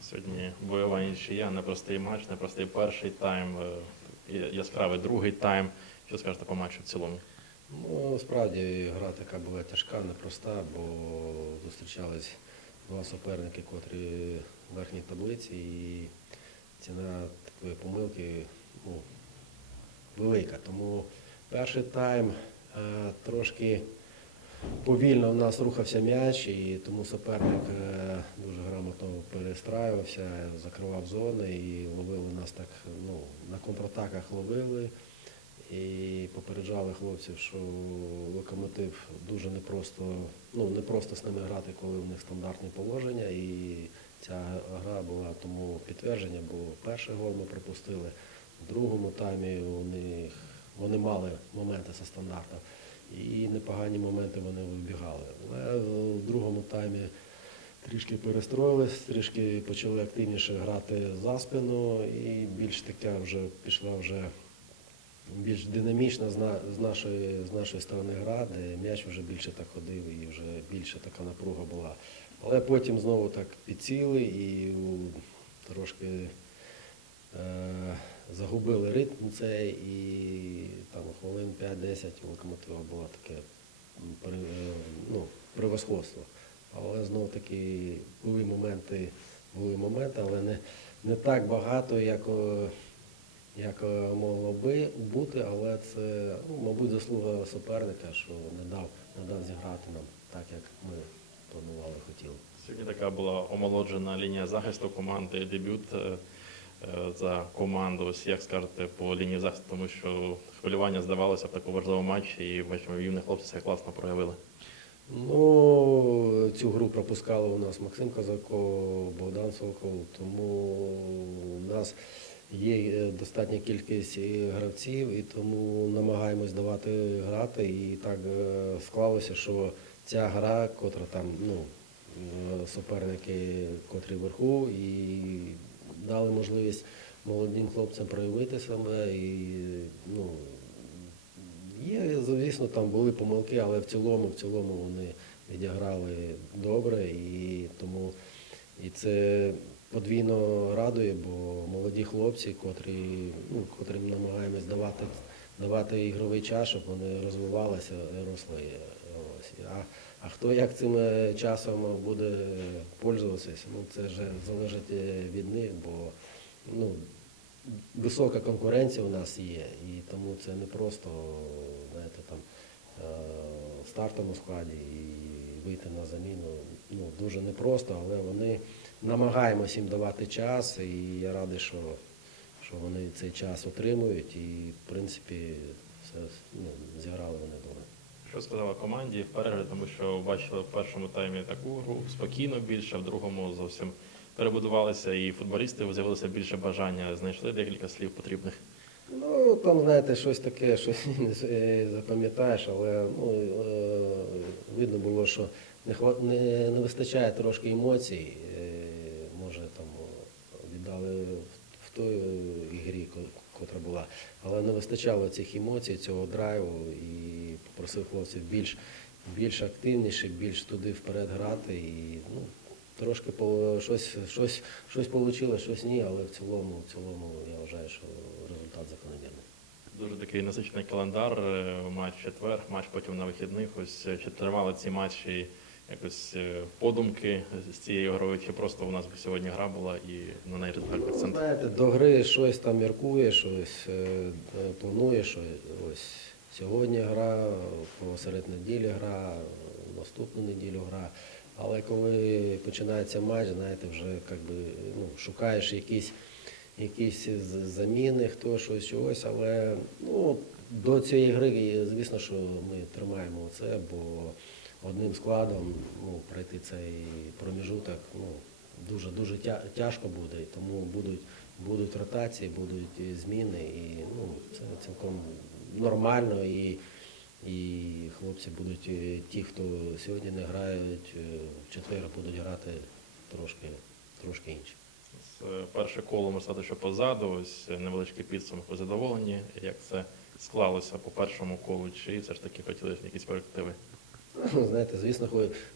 Сьогодні бойова нічия, непростий матч, непростий перший тайм, е, яскравий другий тайм. Що скажете по матчу в цілому? Ну, справді гра така була тяжка, непроста, бо зустрічались два суперники, котрі в верхній таблиці, і ціна такої помилки ну, велика. Тому перший тайм е, трошки повільно в нас рухався м'яч, і тому суперник е, дуже грамотно перестраювався, закривав зони і ловили нас так, ну, на контратаках ловили. І попереджали хлопців, що локомотив дуже непросто, ну не просто з ними грати, коли у них стандартні положення. І ця гра була тому підтвердження, бо перший гол ми пропустили, в другому таймі них вони мали моменти зі стандарту, і непогані моменти вони вибігали. Але в другому таймі трішки перестроїлись, трішки почали активніше грати за спину, і більш така вже пішла вже більш динамічна з, нашої, з нашої сторони гра, де м'яч вже більше так ходив і вже більше така напруга була. Але потім знову так підсіли і трошки загубили ритм цей, і там хвилин 5-10 у локомотива було таке е, ну, превосходство. Але знов таки були моменти, були моменти, але не, не так багато, як. е, як е, могло би бути, але це, ну, мабуть, заслуга суперника, що не дав, не дав зіграти нам так, як ми планували, хотіли. Сьогодні така була омолоджена лінія захисту команди, дебют за команду. Ось як скажете по лінії захисту, тому що хвилювання здавалося в такому важливому матчі, і бачимо, юні хлопці себе класно проявили. Ну, цю гру пропускали у нас Максим Козаков, Богдан Сокол, тому у нас є е, достатня кількість гравців, і тому намагаємось давати грати. І так е, склалося, що ця гра, котра там, ну, е, суперники, котрі вверху, і дали можливість молодим хлопцям проявити себе. І, ну, Є, звісно, там були помилки, але в цілому, в цілому вони відіграли добре і тому і це подвійно радує, бо молоді хлопці, котрі, ну, котрим намагаємось давати, давати ігровий час, щоб вони розвивалися, росли. А, а хто як цим е, часом буде пользуватися, ну це вже залежить е, від них, бо ну, висока конкуренція у нас є, і тому це не просто знаєте, там, е, в стартовому складі і вийти на заміну. Ну, дуже непросто, але вони намагаємося їм давати час, і я радий, що, що вони цей час отримують, і в принципі все ну, зіграли вони добре. Що сказала команді в перегляді, тому що бачили в першому таймі таку гру спокійно більше, в другому зовсім перебудувалися, і футболісти з'явилося більше бажання, знайшли декілька слів потрібних. Ну, там, знаєте, щось таке, щось не е, запам'ятаєш, але ну, е, видно було, що не, не, не вистачає трошки емоцій. Е, Може, там віддали в, той ігрі, котра була, але не вистачало цих емоцій, цього драйву і попросив хлопців більш, більш активніше, більш туди вперед грати. І, ну, трошки по, щось, щось, щось вийшло, щось ні, але в цілому, в цілому я вважаю, що результат закономірний. Дуже такий насичений календар, е, матч в четвер, матч потім на вихідних. Ось е, чи тривали ці матчі якось е, подумки з цією грою, чи просто у нас сьогодні гра була і на неї результат акцент. Знаєте, до гри щось там міркує, щось планує, що ось сьогодні гра, посеред неділі гра, наступну неділю гра. Але коли починається матч, знаєте, вже як ну, шукаєш якісь, якісь заміни, хто щось чогось, але ну, до цієї гри, звісно, що ми тримаємо це, бо одним складом ну, пройти цей проміжуток ну, дуже дуже тяжко буде, тому будуть, будуть ротації, будуть зміни, і ну, це цілком нормально. І, і хлопці будуть е, ті, хто сьогодні не грають, е, в четвер будуть грати трошки, трошки інші. З, е, Перше коло можна сказати, що позаду, ось невеличкий підсумок. Ви задоволені, як це склалося по першому колу, чи все ж таки хотіли якісь перспективи? Ну, Знаєте, звісно,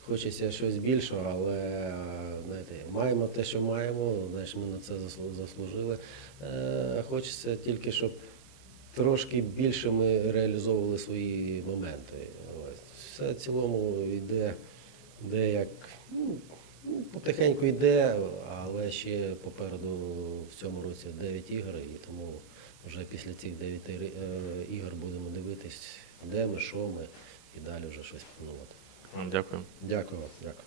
хочеться щось більшого, але знаєте, маємо те, що маємо, знаєш, ми на це заслужили. Хочеться тільки, щоб трошки більше ми реалізовували свої моменти. Все в цілому йде, йде як ну, ну, потихеньку йде, але ще попереду в цьому році 9 ігор, і тому вже після цих 9 ігор будемо дивитись, де ми, що ми, і далі вже щось планувати. Дякую. Дякую. дякую.